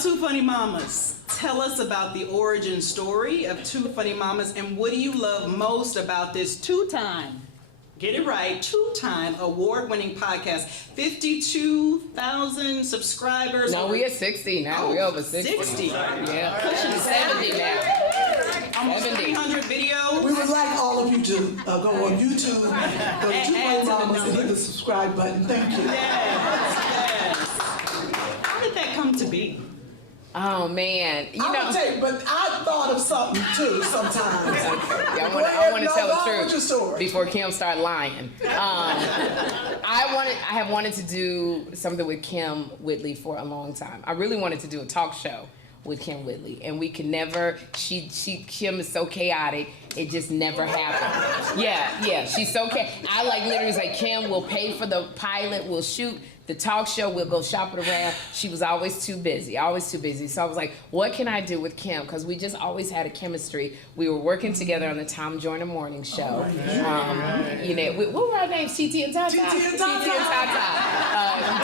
about Two Funny Mamas. Tell us about the origin story of Two Funny Mamas, and what do you love most about this two-time, get it right, two-time award-winning podcast? 52,000 subscribers. No, we at 60 now. We're over 60. 60. Yeah. Pushing 70 now. Almost 70. 300 videos. We would like all of you to go on YouTube, go to Two Funny Mamas and hit the subscribe button. Thank you. Yes. How did that come to be? Oh man, I'm gonna tell you, but I thought of something too sometimes. Yeah, I want to tell the truth before Kym started lying. I have wanted to do something with Kym Whitley for a long time. I really wanted to do a talk show with Kym Whitley, and we could never. Kym is so chaotic. It just never happened. Yeah, she's so chaotic. I literally was like, Kym, we'll pay for the pilot, we'll shoot the talk show, we'll go shop it around. She was always too busy. So I was like, what can I do with Kym? Because we just always had a chemistry. We were working together on the Tom Joyner Morning Show. What were our names? TT and Tata? TT and Tata.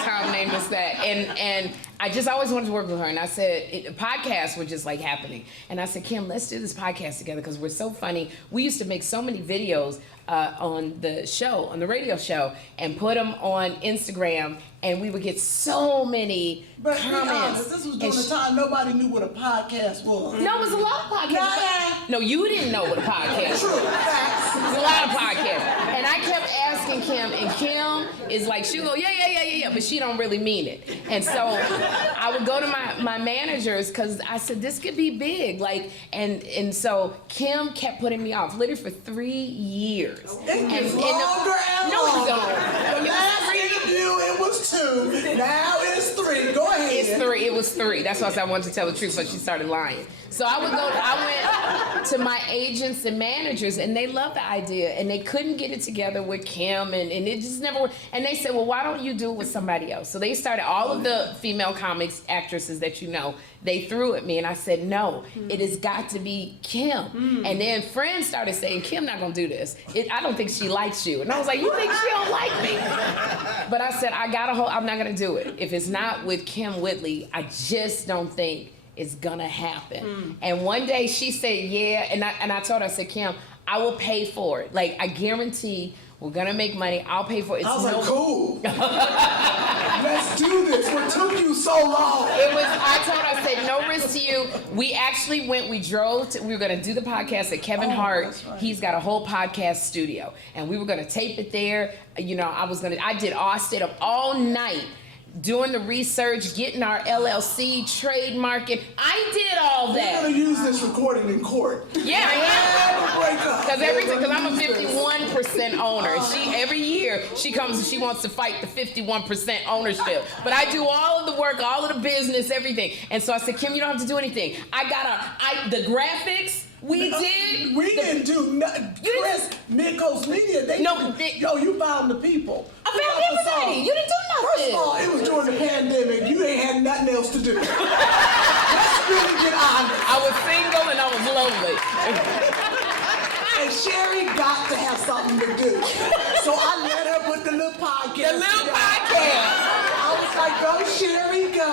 Tom named us that. And I just always wanted to work with her. And I said, podcasts were just like happening. And I said, Kym, let's do this podcast together because we're so funny. We used to make so many videos on the show, on the radio show, and put them on Instagram, and we would get so many comments. Honest, this was during the time nobody knew what a podcast was. No, it was a lot of podcasts. No, you didn't know what a podcast was. True, facts. It was a lot of podcasts. And I kept asking Kym, and Kym is like, she'll go, yeah, but she don't really mean it. And so I would go to my managers, because I said, this could be big. And so Kym kept putting me off, literally for 3 years. It gets longer and longer. The last interview, it was 2. Now it's 3. Go ahead. It's 3. It was 3. That's why I said I wanted to tell the truth, but she started lying. So I went to my agents and managers, and they loved the idea, and they couldn't get it together with Kym, and it just never worked. And they said, well, why don't you do it with somebody else? So they started, all of the female comics actresses that you know, they threw at me, and I said, no, it has got to be Kym. And then friends started saying, Kym not gonna do this. I don't think she likes you. And I was like, you think she don't like me? But I said, I'm not gonna do it. If it's not with Kym Whitley, I just don't think it's gonna happen. And one day she said, yeah, and I told her, I said, Kym, I will pay for it. Like, I guarantee we're gonna make money. I'll pay for it. I was like, cool. Let's do this. What took you so long? I told her, I said, no risk to you. We actually we were gonna do the podcast at Kevin Hart. Right. He's got a whole podcast studio. And we were gonna tape it there. I stayed up all night doing the research, getting our LLC, trademarking. I did all that. We're gonna use this recording in court. Yeah, because I'm a 51% owner. Every year she comes and she wants to fight the 51% ownership. But I do all of the work, all of the business, everything. And so I said, Kym, you don't have to do anything. The graphics. We didn't do nothing. Chris, Midcoast Media, you found the people. I found everybody. You didn't do nothing. First of all, it was during the pandemic. You ain't had nothing else to do. Let's really get honest. I was single and I was lonely. And Sherri got to have something to do. So I let her put the little podcast. I was like, go Sherri, go.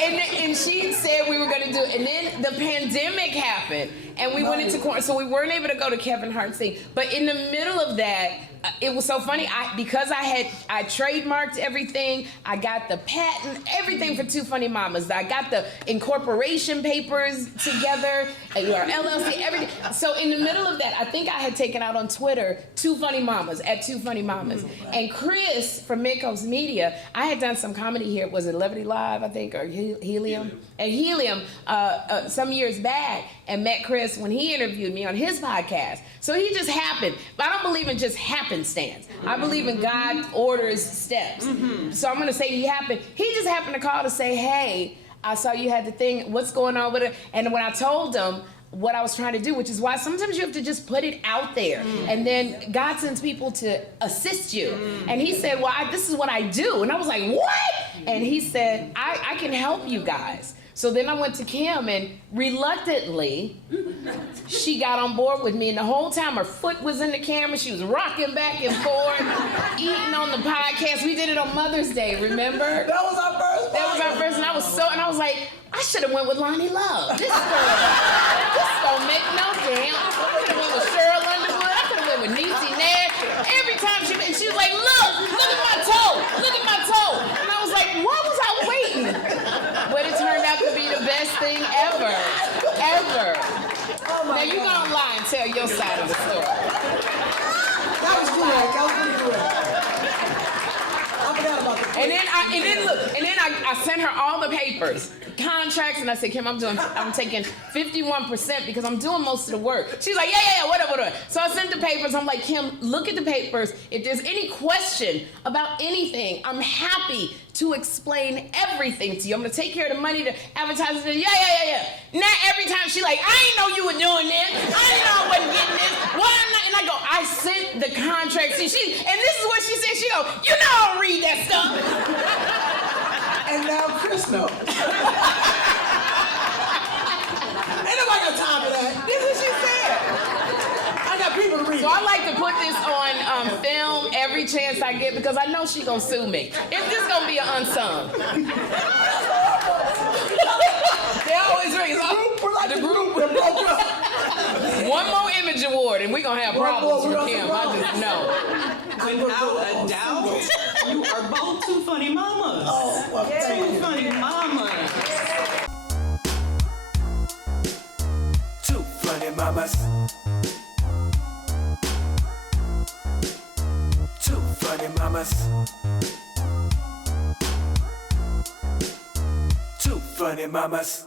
And she said we were going to do it. And then the pandemic happened. And we went into quarantine. So we weren't able to go to Kevin Hart's thing. But in the middle of that, it was so funny. Because I trademarked everything. I got the patent, everything for Two Funny Mamas. I got the incorporation papers together, our LLC, everything. So in the middle of that, I think I had taken out on Twitter Two Funny Mamas at Two Funny Mamas. And Chris from Midcoast Media, I had done some comedy here. Was it Levity Live, I think, or Helium? At Helium some years back, and met Chris when he interviewed me on his podcast. So he just happened. But I don't believe in just happenstance. I believe in God orders steps. So I'm going to say he happened. He just happened to call to say, hey, I saw you had the thing. What's going on with it? And when I told him what I was trying to do, which is why sometimes you have to just put it out there. And then God sends people to assist you. And he said, well, this is what I do. And I was like, what? And he said, I can help you guys. So then I went to Kym, and reluctantly, she got on board with me. And the whole time her foot was in the camera. She was rocking back and forth, eating on the podcast. We did it on Mother's Day, remember? That was our first That was our first, and I was like, I should have went with Lonnie Love. This don't make no damn. I could have went with Cheryl Underwood. I could have went with Niecy Nash. Every time she was like, look at my toe. And I was like, why was I waiting? But it turned out to be the best thing ever. Now you gonna lie and tell your side of the story. That was correct. That was pretty correct. I forgot about that. And then I sent her all the papers, contracts, and I said, Kym, I'm taking 51% because I'm doing most of the work. She's like, yeah, whatever. So I sent the papers. I'm like, Kym, look at the papers. If there's any question about anything, I'm happy to explain everything to you. I'm gonna take care of the money, the advertising. Yeah. Now every time she like, I ain't know you were doing this. I didn't know I wasn't getting this. Why I'm not? And I go, I sent the contracts. And this is what she said. She go, you know I don't read that stuff. And now Chris knows. Ain't nobody got time for that. This is what she said. I got people to read. So I like to put this on film every chance I get because I know she gonna sue me. It's just gonna be an unsung. They always ring. The group broke up. One more Image Award and we gonna have problems with Kym. I just know. Without a doubt, you are both two funny mamas. Oh, well, Two funny mamas. Two funny mamas. Two funny mamas. Two funny mamas.